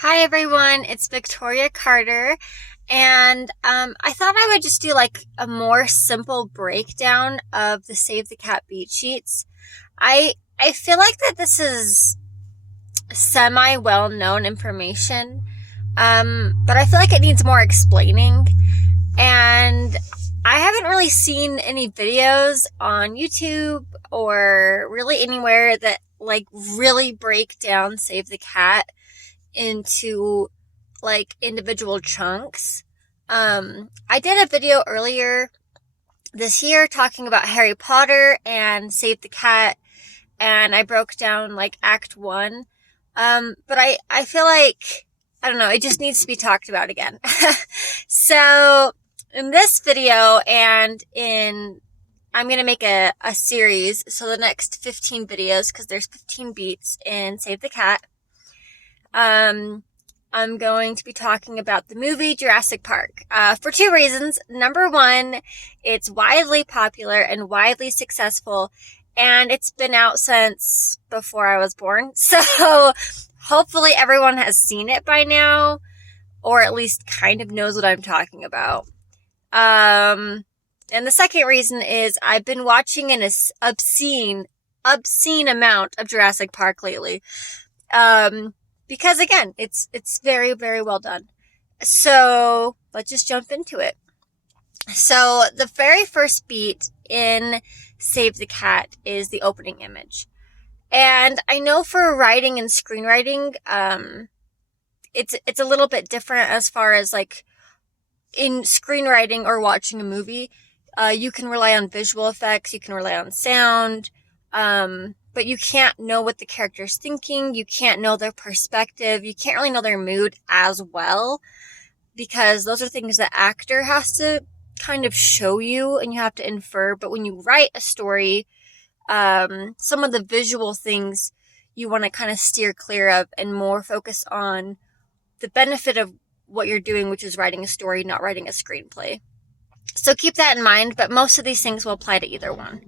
Hi everyone, it's Victoria Carter, and I thought I would just do like a more simple breakdown of the Save the Cat beat sheets. I feel like that this is semi well known information, but I feel like it needs more explaining, and I haven't really seen any videos on YouTube or really anywhere that like really break down Save the Cat into like individual chunks. I did a video earlier this year talking about Harry Potter and Save the Cat, and I broke down like Act 1. But I feel like, I don't know, it just needs to be talked about again. So, in this video I'm going to make a series, so the next 15 videos, because there's 15 beats in Save the Cat. I'm going to be talking about the movie Jurassic Park, for two reasons. Number one, it's widely popular and widely successful, and it's been out since before I was born. So hopefully everyone has seen it by now, or at least kind of knows what I'm talking about. And the second reason is I've been watching an obscene amount of Jurassic Park lately. Because again, it's very, very well done. So let's just jump into it. So the very first beat in Save the Cat is the opening image. And I know for writing and screenwriting, it's a little bit different as far as like in screenwriting or watching a movie. You can rely on visual effects, you can rely on sound, but you can't know what the character's thinking. You can't know their perspective. You can't really know their mood as well, because those are things the actor has to kind of show you and you have to infer. But when you write a story, some of the visual things you want to kind of steer clear of and more focus on the benefit of what you're doing, which is writing a story, not writing a screenplay. So keep that in mind, but most of these things will apply to either one.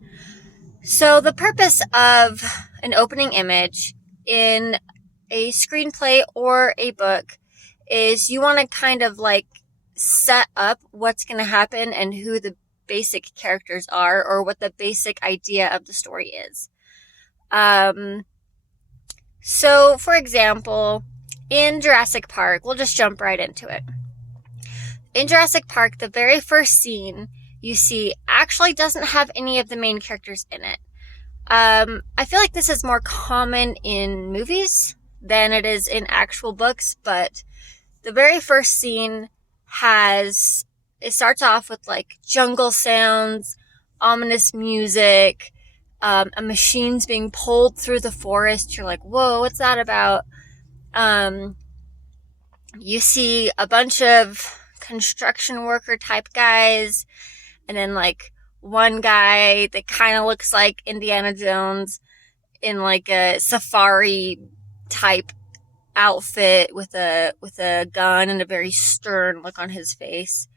So the purpose of an opening image in a screenplay or a book is you want to kind of like set up what's going to happen and who the basic characters are, or what the basic idea of the story is. So for example, in Jurassic Park, we'll just jump right into it. In Jurassic Park, the very first scene you see actually doesn't have any of the main characters in it. I feel like this is more common in movies than it is in actual books, but the very first scene it starts off with like jungle sounds, ominous music, a machine's being pulled through the forest. You're like, whoa, what's that about? You see a bunch of construction worker type guys, and then like one guy that kind of looks like Indiana Jones in like a safari type outfit with a gun and a very stern look on his face.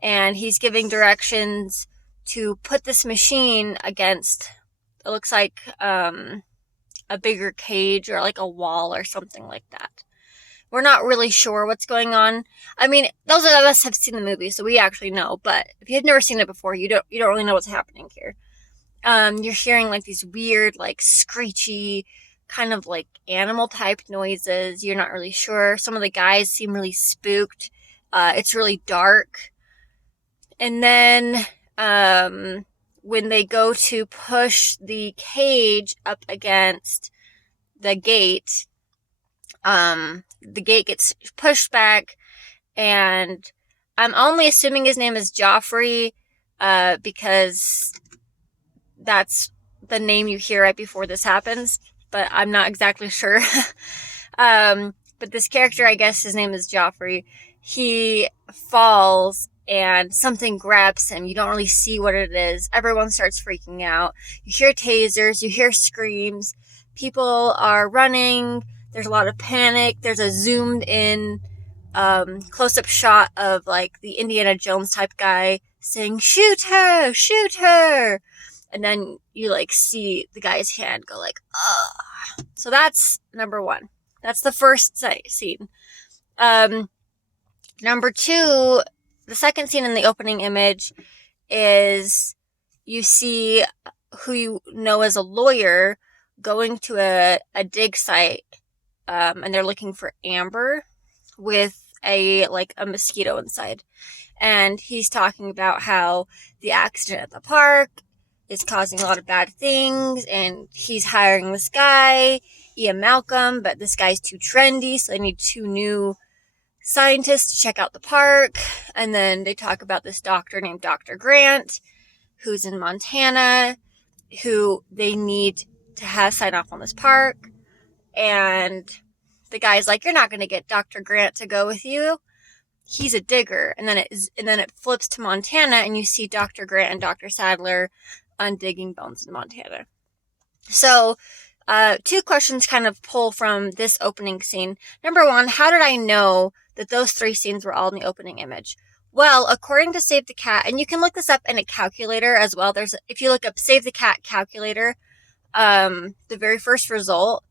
And he's giving directions to put this machine against, it looks like a bigger cage or like a wall or something like that. We're not really sure what's going on. I mean, those of us have seen the movie, so we actually know. But if you've never seen it before, you don't really know what's happening here. You're hearing like these weird, like screechy, kind of like animal type noises. You're not really sure. Some of the guys seem really spooked. It's really dark. And then when they go to push the cage up against the gate, the gate gets pushed back, and I'm only assuming his name is Joffrey, because that's the name you hear right before this happens, but I'm not exactly sure. But this character, I guess his name is Joffrey, he falls and something grabs him. You don't really see what it is. Everyone starts freaking out. You hear tasers, you hear screams, people are running. There's a lot of panic. There's a zoomed in close-up shot of like the Indiana Jones type guy saying, "Shoot her! Shoot her!" And then you like see the guy's hand go like, "Ugh." So that's number one. That's the first scene. Number 2, the second scene in the opening image is you see who you know as a lawyer going to a dig site, and they're looking for amber with a mosquito inside. And he's talking about how the accident at the park is causing a lot of bad things, and he's hiring this guy, Ian Malcolm, but this guy's too trendy, so they need 2 new scientists to check out the park. And then they talk about this doctor named Dr. Grant, who's in Montana, who they need to have sign off on this park. And the guy's like, you're not going to get Dr. Grant to go with you. He's a digger. And then it flips to Montana, and you see Dr. Grant and Dr. Sadler undigging bones in Montana. So, 2 questions kind of pull from this opening scene. Number 1, how did I know that those 3 scenes were all in the opening image? Well, according to Save the Cat, and you can look this up in a calculator as well. If you look up Save the Cat calculator, the very first result,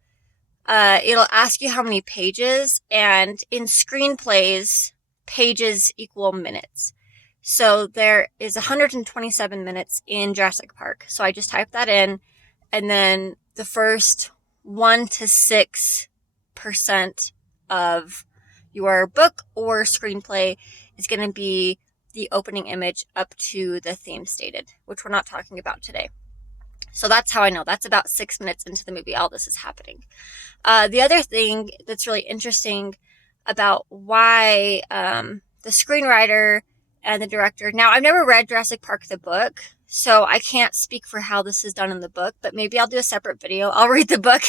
it'll ask you how many pages, and in screenplays, pages equal minutes. So there is 127 minutes in Jurassic Park. So I just typed that in, and then the first 1 to 6% of your book or screenplay is going to be the opening image up to the theme stated, which we're not talking about today. So that's how I know. That's about 6 minutes into the movie, all this is happening. The other thing that's really interesting about why the screenwriter and the director... Now, I've never read Jurassic Park, the book, so I can't speak for how this is done in the book, but maybe I'll do a separate video. I'll read the book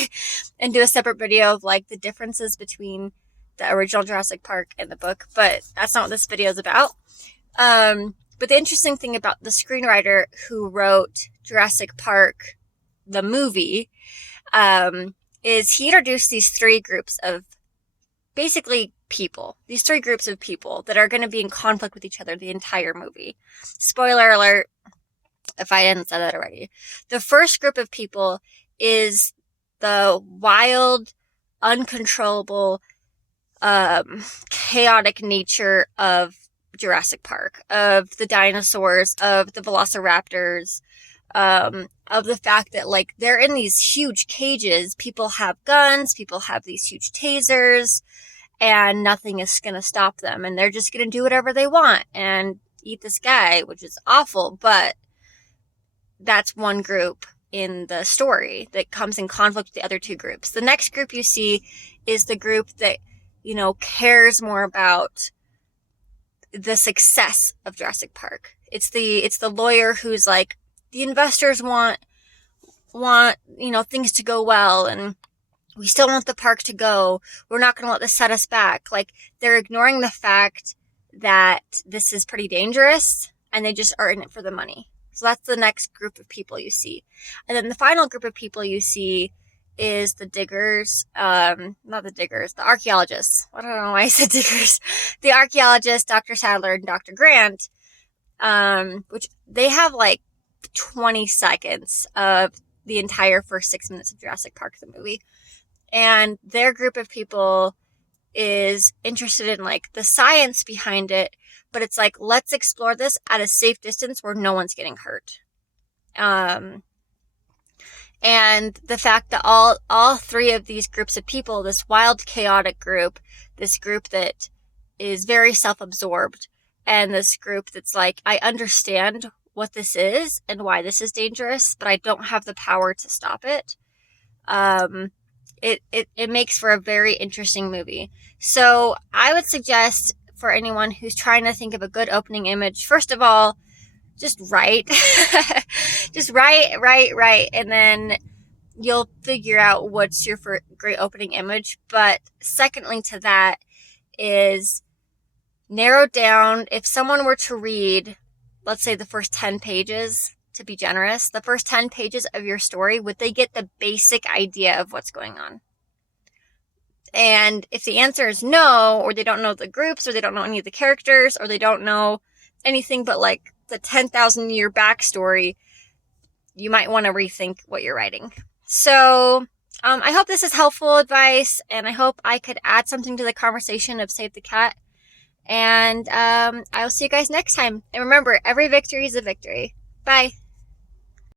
and do a separate video of the differences between the original Jurassic Park and the book, but that's not what this video is about. But the interesting thing about the screenwriter who wrote Jurassic Park, the movie, is he introduced these 3 groups of basically people. These 3 groups of people that are going to be in conflict with each other the entire movie. Spoiler alert, if I hadn't said that already. The first group of people is the wild, uncontrollable, chaotic nature of Jurassic Park, of the dinosaurs, of the velociraptors, of the fact that they're in these huge cages. People have guns, people have these huge tasers, and nothing is going to stop them. And they're just going to do whatever they want and eat this guy, which is awful. But that's one group in the story that comes in conflict with the other 2 groups. The next group you see is the group that, cares more about the success of Jurassic Park. It's the lawyer who's like, the investors want, things to go well, and we still want the park to go. We're not going to let this set us back. They're ignoring the fact that this is pretty dangerous, and they just are in it for the money. So that's the next group of people you see. And then the final group of people you see is the diggers, not the diggers, the archaeologists. I don't know why I said diggers. The archaeologists, Dr. Sadler and Dr. Grant, which they have 20 seconds of the entire first 6 minutes of Jurassic Park, the movie. And their group of people is interested in the science behind it, but it's let's explore this at a safe distance where no one's getting hurt. And the fact that all 3 of these groups of people, this wild, chaotic group, this group that is very self-absorbed, and this group that's I understand what this is and why this is dangerous, but I don't have the power to stop it. It makes for a very interesting movie. So I would suggest for anyone who's trying to think of a good opening image, first of all, just write. Just write, and then you'll figure out what's your great opening image. But secondly to that is narrow down. If someone were to read, let's say the first 10 pages, to be generous, the first 10 pages of your story, would they get the basic idea of what's going on? And if the answer is no, or they don't know the groups, or they don't know any of the characters, or they don't know anything but the 10,000 year backstory, you might want to rethink what you're writing. So I hope this is helpful advice, and I hope I could add something to the conversation of Save the Cat. And I will see you guys next time. And remember, every victory is a victory. Bye.